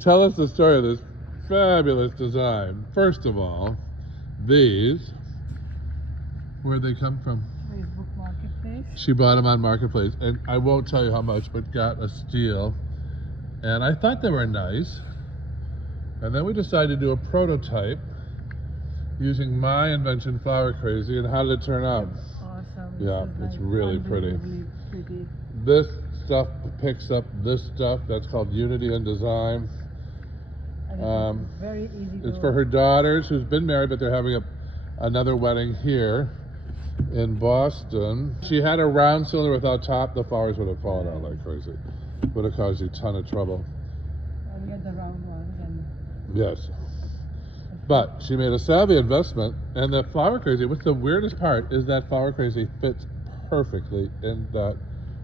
Tell us the story of this fabulous design. First of all, these, where'd they come from? Facebook Marketplace. She bought them on Marketplace, and I won't tell you how much, but got a steal. And I thought they were nice. And then we decided to do a prototype using my invention, Flower Crazy, and how did it turn out? Awesome. Yeah, it's really pretty. Pretty. This stuff picks up this stuff. That's called Unity in Design. And it's very easy. It's for her daughters who's been married, but they're having another wedding here in Boston. She had a round cylinder without top. The flowers would have fallen out like crazy. Would have caused you a ton of trouble. And we had the round ones. And Yes. But she made a savvy investment, and the Flower Crazy, what's the weirdest part is that Flower Crazy fits perfectly in that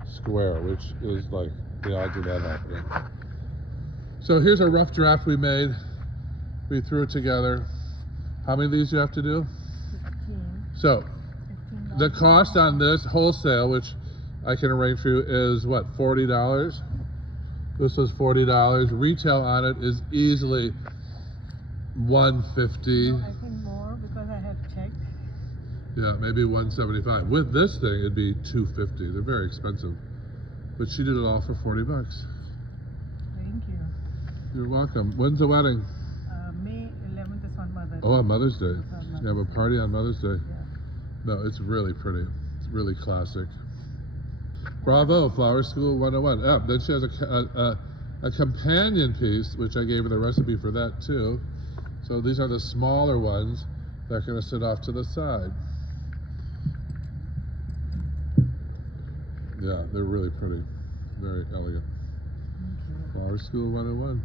square, which is like the odds of that happening. So here's a rough draft we made. We threw it together. How many of these do you have to do? 15. So the cost on this wholesale, which I can arrange for you, is what, $40? This was $40. Retail on it is easily $150. No, I think more because I have checked. Yeah, maybe $175. With this thing, it'd be $250. They're very expensive, but she did it all for $40. Thank you. You're welcome. When's the wedding? May 11th is on Mother's Day. Oh, on Mother's Day. On Mother's You have a party on Mother's Day. Yeah. No, it's really pretty. It's really classic. Bravo, Flower School 101. Yeah, then she has a companion piece, which I gave her the recipe for that too. So these are the smaller ones that are going to sit off to the side. Yeah, they're really pretty. Very elegant. Thank you. Flower School 101.